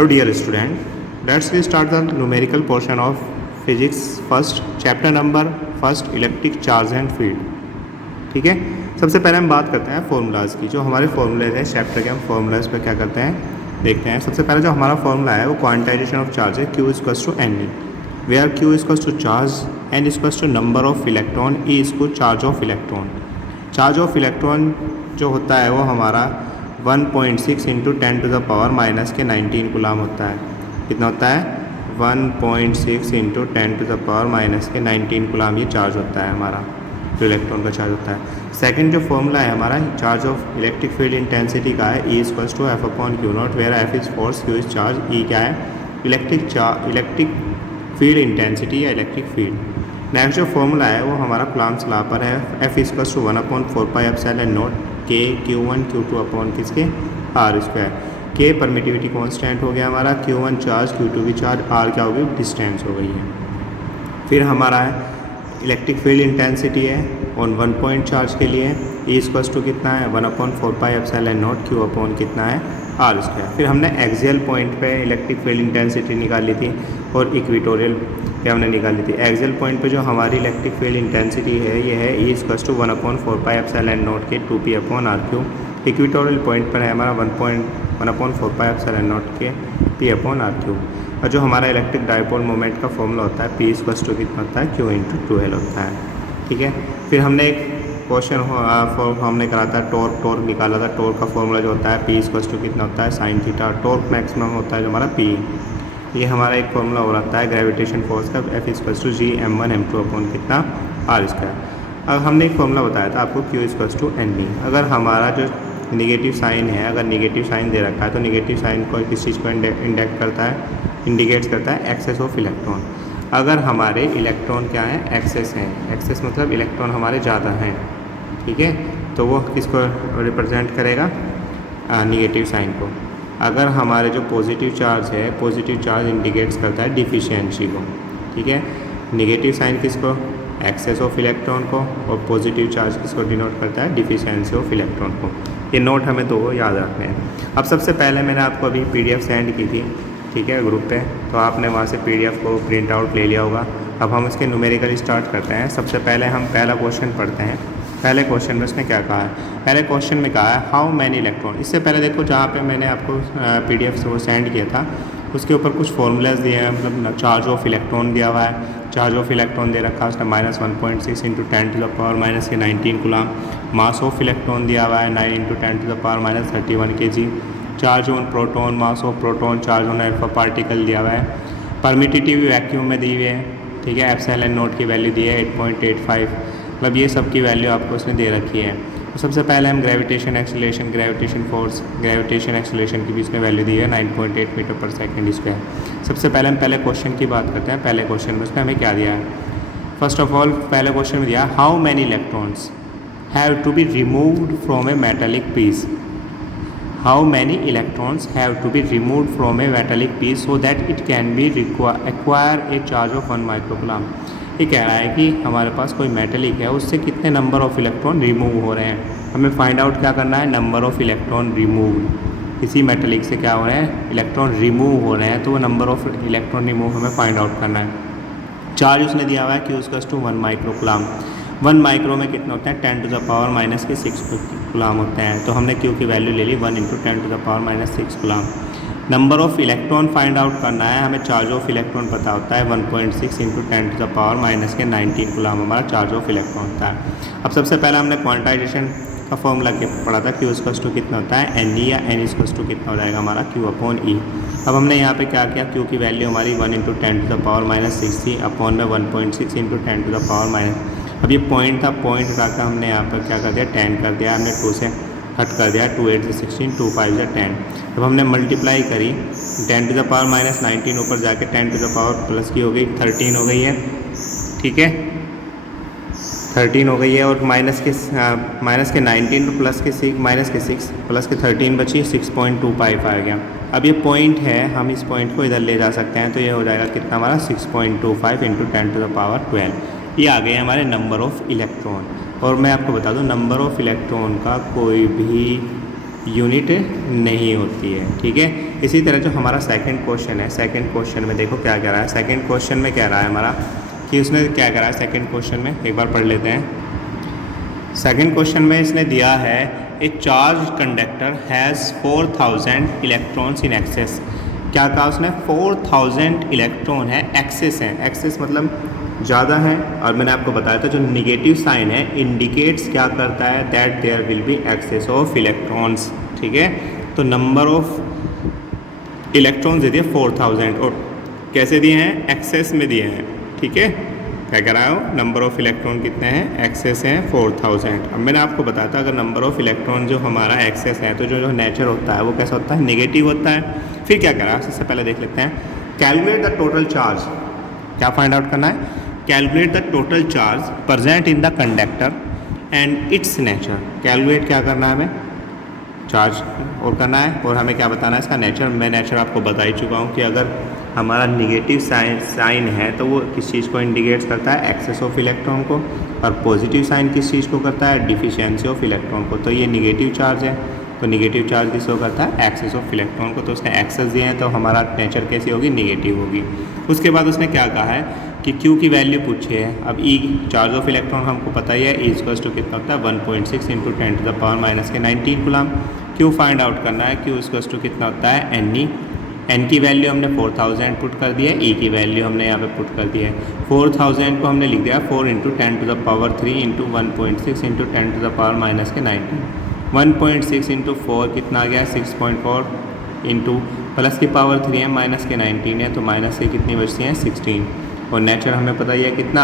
Hello dear student, let's we start the numerical portion of physics first chapter number first electric charge and field। ठीक है, सबसे पहले हम बात करते हैं फॉर्मूलाज की। जो हमारे फॉर्मूलेज हैं चैप्टर के, हम फॉर्मूलाज पे क्या करते हैं देखते हैं। सबसे पहले जो हमारा फॉर्मूला है वो क्वांटाइजेशन ऑफ चार्ज है, Q equals to n e, where Q equals to charge, n equals to number of electron, e इसको charge of electron. Charge of electron जो होता है वो हमारा 1.6 into 10 to the power minus के 19 coulomb होता है। कितना होता है 1.6 into 10 to the power minus के 19 गुलाम ये चार्ज होता है हमारा, जो इलेक्ट्रॉन का चार्ज होता है। सेकंड जो फॉर्मूला है हमारा charge of electric field intensity का है, E equals to F upon q naught, where F is force, q is charge, E क्या है इलेक्ट्रिक फील्ड इंटेंसिटी या इलेक्ट्रिक फील्ड। नेक्स्ट जो फॉर्मूला है वो हमारा कूलम्ब्स लॉ पर है, एफ इक्वल्स टू 1/4πε नॉट के Q1 Q2 अपॉन किसके R स्क्वायर। के परमिटिविटी कांस्टेंट हो गया हमारा, Q1 चार्ज, Q2 भी चार्ज, R क्या हो गई डिस्टेंस हो गई है। फिर हमारा है इलेक्ट्रिक फील्ड इंटेंसिटी है ऑन 1 पॉइंट चार्ज के लिए, E इक्वल्स टू कितना है 1/4πε नॉट Q अपॉन कितना है R स्क्वायर। फिर हमने एक्सियल पॉइंट पे इलेक्ट्रिक फील्ड इंटेंसिटी निकाली थी और इक्वेटोरियल पे हमने निकाली थी। एक्सियल पॉइंट पे जो हमारी इलेक्ट्रिक फील्ड इंटेंसिटी है ये है E इक्वल्स टू 1/4πε नॉट के 2p upon R3। Equatorial point पर है हमारा 1/4πε नॉट के p अपॉन R3। और जो हमारा इलेक्ट्रिक डायपोल मोमेंट का फॉर्मूला होता है P इक्वल्स टू कितना होता है Q इंटू 2L होता है। ठीक है, फिर हमने एक क्वेश्चन हमने करा था टॉर्क निकाला था। टॉर्क का फॉर्मूला जो होता है P इक्वल्स टू कितना होता है साइन थीटा। टॉर्क मैक्सिमम होता है जो हमारा P। ये हमारा एक फॉर्मूला हो रहा है ग्रेविटेशन फोर्स का, F equals to G m1 m2 upon कितना R स्क्वायर। अब हमने एक फॉर्मूला बताया था आपको Q equals to N B. अगर हमारा जो निगेटिव साइन है, अगर निगेटिव साइन दे रखा है तो निगेटिव साइन को किस चीज़ को इंडिकेट्स करता है एक्सेस ऑफ इलेक्ट्रॉन। अगर हमारे इलेक्ट्रॉन क्या है एक्सेस हैं, एक्सेस मतलब इलेक्ट्रॉन हमारे ज़्यादा हैं, ठीक है, तो वो किसको रिप्रेजेंट करेगा निगेटिव साइन को। अगर हमारे जो पॉजिटिव चार्ज है, पॉजिटिव चार्ज इंडिकेट्स करता है डिफिशियंसी को, ठीक है। निगेटिव साइन किसको एक्सेस ऑफ इलेक्ट्रॉन को, और पॉजिटिव चार्ज किसको डिनोट करता है डिफिशियंसी ऑफ इलेक्ट्रॉन को। ये नोट हमें दो याद रखने हैं। अब सबसे पहले मैंने आपको अभी PDF सेंड की थी, ठीक है, ग्रुप पे, तो आपने वहाँ से PDF को प्रिंट आउट ले लिया होगा। अब हम इसके न्यूमेरिकल स्टार्ट करते हैं। सबसे पहले हम पहला क्वेश्चन पढ़ते हैं। पहले क्वेश्चन में उसने क्या कहा है, पहले क्वेश्चन में कहा है हाउ मैनी इलेक्ट्रॉन। इससे पहले देखो जहाँ पे मैंने आपको PDF से वो सेंड किया था उसके ऊपर कुछ फॉर्मूलाज दिए हैं, मतलब चार्ज ऑफ इलेक्ट्रॉन दिया हुआ है। चार्ज ऑफ इलेक्ट्रॉन दे रखा है उसने -1.6 into 10 to the power minus के 19 गुलाम। मास ऑफ इलेक्ट्रॉन दिया हुआ है 9 into 10 to the power minus 31 kg। Charge on proton, mass of proton, charge on alpha particle दिया हुआ है। परमिटिविटी वैक्यूम में दी हुई है, ठीक है। एप्सिलॉन नोट की वैल्यू दी है 8.85, मतलब ये सब की वैल्यू आपको उसने दे रखी है। तो सबसे पहले हम gravitation acceleration, gravitation force, gravitation acceleration की भी उसने वैल्यू दी है 9.8 मीटर पर सेकेंड स्क्वायर। सबसे पहले हम पहले क्वेश्चन की बात करते हैं। पहले क्वेश्चन में उसने हमें क्या दिया है, फर्स्ट ऑफ ऑल पहले क्वेश्चन में दिया how many electrons have to be removed from a metallic piece. How many electrons have to be removed from a metallic piece so that it can be acquire a charge of 1 microcoulomb. ये कह रहा है कि हमारे पास कोई metallic है, उससे कितने नंबर ऑफ इलेक्ट्रॉन रिमूव हो रहे हैं। हमें फाइंड आउट क्या करना है, नंबर ऑफ इलेक्ट्रॉन रिमूव। किसी मेटलिक से क्या हो रहे हैं, इलेक्ट्रॉन रिमूव हो रहे हैं, तो वो नंबर ऑफ इलेक्ट्रॉन रिमूव हमें फाइंड आउट करना है। चार्ज उसने दिया हुआ है Q equals to 1 microcoulomb. 1 micro में कितना होता है 10 टू द पावर माइनस के 6 कूलम होते हैं। तो हमने Q की वैल्यू ले ली 1 into 10 to the power minus 6 coulomb. Number of electron find out करना है, हमें चार्ज ऑफ इलेक्ट्रॉन पता होता है 1.6 into 10 to the power minus के 19 कूलम हमारा चार्ज ऑफ इलेक्ट्रॉन होता है। अब सबसे पहले हमने क्वांटाइजेशन का फॉर्मूला पढ़ा था, Q इक्वल्स टू कितना होता है एन ई, या एन इक्वल्स टू कितना हो जाएगा हमारा Q अपॉन ई। अब हमने यहाँ पे क्या किया, Q की वैल्यू हमारी 1 into 10 to the power minus 6 थी, अपॉन में 1.6 into 10 to the power minus. अब ये पॉइंट था, पॉइंट हटाकर हमने यहाँ पर क्या कर दिया 10 कर दिया, हमने 2 से कट कर दिया, 2 8 से 16, 2 5 से 10। जब हमने मल्टीप्लाई करी 10 टू द पावर माइनस 19 ऊपर जाके 10 टू द पावर प्लस की हो गई 13 हो गई है, ठीक है 13 हो गई है। और माइनस के 19 तो प्लस के 6 माइनस के 6 प्लस के 13 बची 6.25 आ गया। अब ये पॉइंट है, हम इस पॉइंट को इधर ले जा सकते हैं, तो ये हो जाएगा कितना हमारा 6.25 इंटू 10 टू द पावर 12। ये आ गए हमारे नंबर ऑफ़ इलेक्ट्रॉन। और मैं आपको बता दूं नंबर ऑफ़ इलेक्ट्रॉन का कोई भी यूनिट नहीं होती है। ठीक है, इसी तरह जो हमारा सेकंड क्वेश्चन है, सेकंड क्वेश्चन में देखो क्या कह रहा है। सेकंड क्वेश्चन में कह रहा है हमारा कि उसने क्या कह रहा है सेकंड क्वेश्चन में, एक बार पढ़ लेते हैं। सेकंड क्वेश्चन में इसने दिया है ए charge conductor has 4000 electrons in excess. क्या कहा उसने, 4000 इलेक्ट्रॉन है एक्सेस है। एक्सेस मतलब ज़्यादा है, और मैंने आपको बताया था जो निगेटिव साइन है इंडिकेट्स क्या करता है, that there will be excess of electrons. ठीक है, तो नंबर ऑफ इलेक्ट्रॉन्स दे दिए 4000 और कैसे दिए हैं, एक्सेस में दिए हैं। ठीक है, क्या कह रहा है, नंबर ऑफ इलेक्ट्रॉन कितने हैं, एक्सेस हैं 4000। अब मैंने आपको बताया था अगर नंबर ऑफ इलेक्ट्रॉन जो हमारा एक्सेस है तो जो नेचर होता है वो कैसा होता है, नेगेटिव होता है। फिर क्या कह रहा है, सबसे पहले देख लेते हैं, कैलकुलेट द टोटल चार्ज। क्या फाइंड आउट करना है, calculate the total charge present in the conductor and it's nature. Calculate क्या करना है, हमें चार्ज और करना है, और हमें क्या बताना है इसका नेचर। मैं नेचर आपको बता ही चुका हूँ कि अगर हमारा निगेटिव साइन है तो वो किस चीज़ को इंडिकेट्स करता है, एक्सेस ऑफ इलेक्ट्रॉन को, और पॉजिटिव साइन किस चीज़ को करता है, डिफिशियंसी ऑफ इलेक्ट्रॉन को। तो ये निगेटिव चार्ज है, तो निगेटिव चार्ज किसको करता है, एक्सेस ऑफ इलेक्ट्रॉन को। तो उसने एक्सेस दिए हैं तो हमारा नेचर कैसी होगी, निगेटिव होगी। उसके बाद उसने क्या कहा है कि Q की वैल्यू पूछी है। अब E चार्ज ऑफ इलेक्ट्रॉन हमको पता ही है, E इक्वल्स टू कितना होता है 1.6 × 10⁻⁻⁻19 कूलम। Q फाइंड आउट करना है, Q इक्वल्स टू कितना होता है Ne। N की वैल्यू हमने 4000 पुट कर दी है, E की वैल्यू हमने यहाँ पे पुट कर दी है। 4000 को हमने लिख दिया 4 × 10⁻³ × 1.6 × 10⁻⁻19। 1.6 × 4 कितना आ गया, 6.4 इंटू प्लस की पावर 3 है, माइनस के 19 है, तो माइनस से कितनी बचती हैं 16। और नेचर हमें पता ही है कितना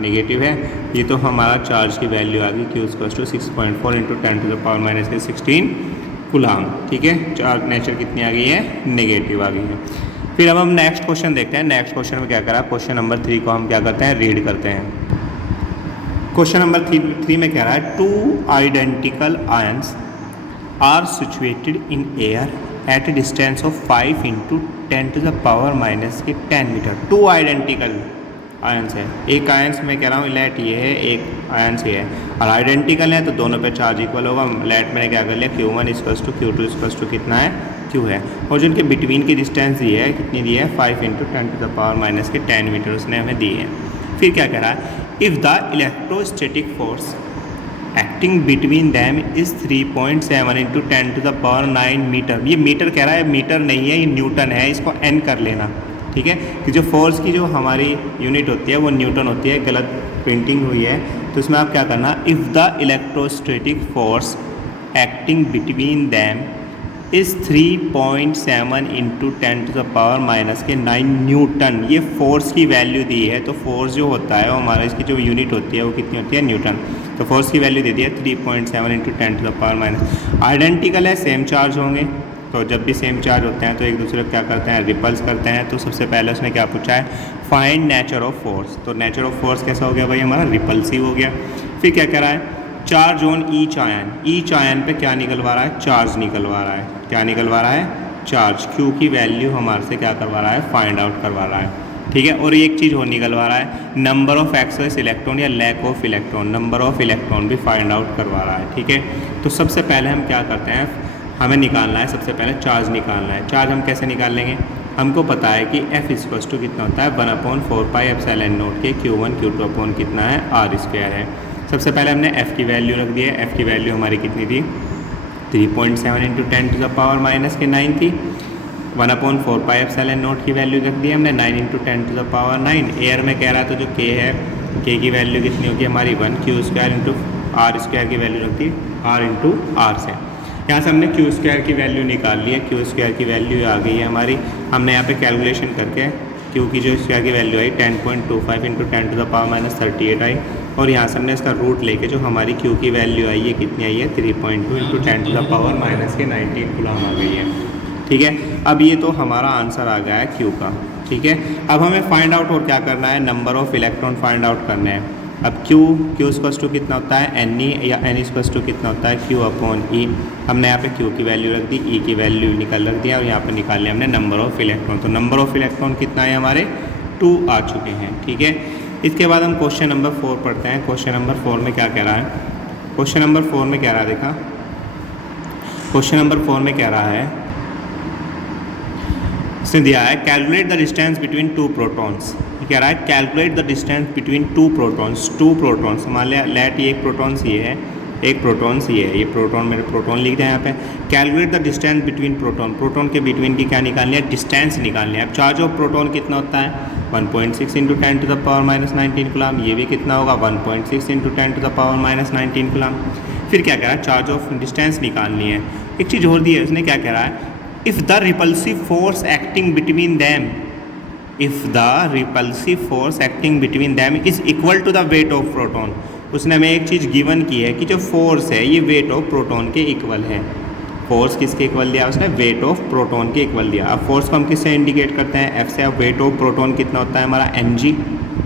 नेगेटिव है। ये तो हमारा चार्ज की वैल्यू आ गई Q इक्वल्स टू 6.4 × 10⁻⁻16 कूलम। ठीक है, चार्ज नेचर कितनी आ गई है, नेगेटिव आ गई है। फिर अब हम नेक्स्ट क्वेश्चन देखते हैं। नेक्स्ट क्वेश्चन में क्या करा, क्वेश्चन नंबर 3 को हम क्या करते हैं, रीड करते हैं। क्वेश्चन नंबर 3 में कह रहा है, 2 identical ions are situated in air at a distance of 5 × 10⁻⁻10 metre. 2 identical ions है, एक आयंस में कह रहा हूँ लेट ये है, एक आयंस ये है, और आइडेंटिकल है तो दोनों पे चार्ज इक्वल होगा। लेट मैंने क्या कर लिया, Q1 equals to Q2 equals to कितना है, Q है, और जो उनके बिटवीन की डिस्टेंस दी है कितनी दी है, 5 × 10⁻⁻10 मीटर उसने हमें दी है। फिर क्या कह रहा है, if the electrostatic force acting between them is 3.7 × 10⁻9 metre. ये मीटर कह रहा है, मीटर नहीं है, ये न्यूटन है, इसको N कर लेना। ठीक है, कि जो फोर्स की जो हमारी यूनिट होती है वो न्यूटन होती है, गलत प्रिंटिंग हुई है, तो इसमें आप क्या करना, if the electrostatic force acting between them is 3.7 × 10⁻⁻9 Newton. ये फोर्स की वैल्यू दी है, तो फोर्स जो होता है वो हमारा इसकी जो यूनिट होती है वो कितनी होती है, न्यूटन। तो फोर्स की वैल्यू दे दी है 3.7 × 10⁻⁻। आइडेंटिकल है, सेम चार्ज होंगे, तो जब भी सेम चार्ज होते हैं तो एक दूसरे को क्या करते हैं, रिपल्स करते हैं। तो सबसे पहले उसने क्या पूछा है, फाइंड नेचर ऑफ फोर्स। तो नेचर ऑफ फोर्स कैसा हो गया भाई, हमारा रिपल्सिव हो गया। फिर क्या कह रहा है, charge on each ion. Each ion पे क्या निकलवा रहा है, चार्ज निकलवा रहा है। क्या निकलवा रहा है, चार्ज। Q की वैल्यू हमारे से क्या करवा रहा है, फाइंड आउट करवा रहा है। ठीक है, और एक चीज़ और निकलवा रहा है, नंबर ऑफ एक्सेस इलेक्ट्रॉन या lack of electron, number of electron भी फाइंड आउट करवा रहा है। ठीक है, तो सबसे पहले हम क्या करते हैं, हमें निकालना है सबसे पहले चार्ज निकालना है। चार्ज हम कैसे निकाल लेंगे, हमको पता है कि F इक्वल्स टू कितना होता है 1/4πε0 के Q1 Q2 अपॉन कितना है R² है। सबसे पहले हमने F की वैल्यू रख दी है। F की वैल्यू हमारी कितनी थी, 3.7 × 10⁻⁹ थी। 1/4πε0 की वैल्यू रख दी हमने, 9 × 10⁹ एयर में कह रहा था जो K है, K की वैल्यू कितनी होगी हमारी 1Q² × R² की वैल्यू रखती R × R से। यहाँ से हमने Q² की वैल्यू निकाल ली है, Q² की वैल्यू आ गई है हमारी। हमने यहाँ पे कैलकुलेशन करके Q की जो स्क्वायर की वैल्यू आई 10.25 × 10⁻38 आई, और यहाँ से हमने इसका रूट लेके जो हमारी Q की वैल्यू आई है कितनी आई है, 3.2 × 10⁻⁻19 कूलम आ गई है। ठीक है, अब ये तो हमारा आंसर आ गया है Q का। ठीक है, अब हमें फाइंड आउट और क्या करना है, number of electron find out करने हैं। अब Q इक्वल्स टू कितना होता है, Ne, या N इक्वल्स टू कितना होता है, Q/E। हमने यहाँ पे Q की वैल्यू रख दी, E की वैल्यू निकल रख दिया, और यहाँ पे निकाल लिया हमने नंबर ऑफ इलेक्ट्रॉन। तो नंबर ऑफ इलेक्ट्रॉन कितना है हमारे, 2 आ चुके हैं। ठीक है, इसके बाद हम क्वेश्चन नंबर 4 पढ़ते हैं। क्वेश्चन नंबर 4 में क्या कह रहा है, क्वेश्चन नंबर 4 में कह रहा है, देखा, क्वेश्चन नंबर 4 में कह रहा है, इसने दिया है calculate the distance between two protons. कह रहा है calculate the distance between two protons. मान लिया लेट ये एक प्रोटॉन्स ये है, एक प्रोटॉन्स ये है, ये प्रोटॉन मेरे प्रोटॉन लिख दें यहाँ पे। Calculate the distance between proton के बिटवीन की क्या निकालनी है, डिस्टेंस निकालनी है। अब चार्ज ऑफ प्रोटॉन कितना होता है 1.6 into 10 to the power minus 19 coulomb. ये भी कितना होगा 1.6 into 10 to the power minus 19 coulomb. फिर क्या कह रहा है, चार्ज ऑफ डिस्टेंस निकालनी है। एक चीज़ और दी है उसने, क्या कह रहा है, if the repulsive force acting between them, if the repulsive force acting between them is equal to the weight of proton. उसने हमें एक चीज़ गिवन की है कि जो फोर्स है ये वेट ऑफ प्रोटॉन के इक्वल है। फोर्स किसके इक्वल दिया उसने, वेट ऑफ प्रोटॉन के इक्वल दिया। अब फोर्स को हम किससे इंडिकेट करते हैं, एफ से। अब वेट ऑफ प्रोटॉन कितना होता है हमारा mg,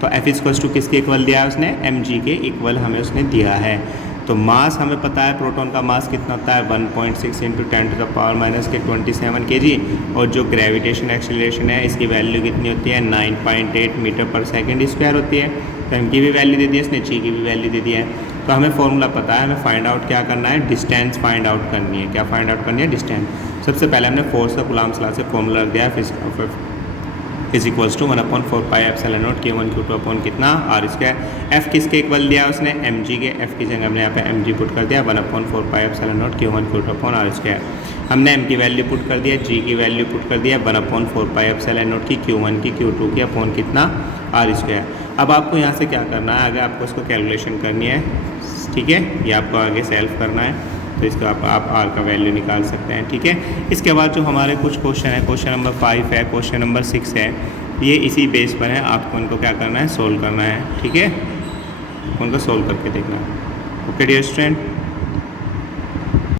तो एफ इक्वल्स टू किसके इक्वल दिया है उसने, mg के इक्वल हमें उसने दिया है। तो मास हमें पता है प्रोटॉन का मास कितना होता है 1.6 into 10 to the power minus के 27 kg, और जो ग्रेविटेशन एक्सीलरेशन है इसकी वैल्यू कितनी होती है 9.8 मीटर पर सेकेंड स्क्वायर होती है। तो m की भी वैल्यू दे दी है इसने, g की भी वैल्यू दे दी है। तो हमें फॉर्मूला पता है, हमें फाइंड आउट क्या करना है, डिस्टेंस फाइंड आउट करनी है। क्या फाइंड आउट करनी है, डिस्टेंस। सबसे पहले हमने फोर्स का कूलम्ब्स लॉ से फॉर्मूला रख दिया है, is equals to 1/4 pi epsilon naught Q1 Q2 upon कितना आर स्क्वायर। एफ किसके इक्वल दिया उसने, mg के। एफ की जगह हमने यहाँ पे mg पुट कर दिया 1/4 pi epsilon naught Q1 Q2 upon R square. हमने m की वैल्यू पुट कर दिया, g की वैल्यू पुट कर दिया 1/4 पाई एप्सिलॉन नॉट की Q1 की Q2 की अपॉन कितना आर स्क्वायर। अब आपको यहाँ से क्या करना है, आगे आपको इसको कैलकुलेशन करनी है, ठीक है, ये आपको आगे सेल्फ करना है। तो इसको आप आर का वैल्यू निकाल सकते हैं, ठीक है। इसके बाद जो हमारे कुछ क्वेश्चन है, क्वेश्चन नंबर 5 है, क्वेश्चन नंबर 6 है, ये इसी बेस पर है। आपको इनको क्या करना है, सोल्व करना है, ठीक है, उनको सोल्व करके देखना है। Okay dear student.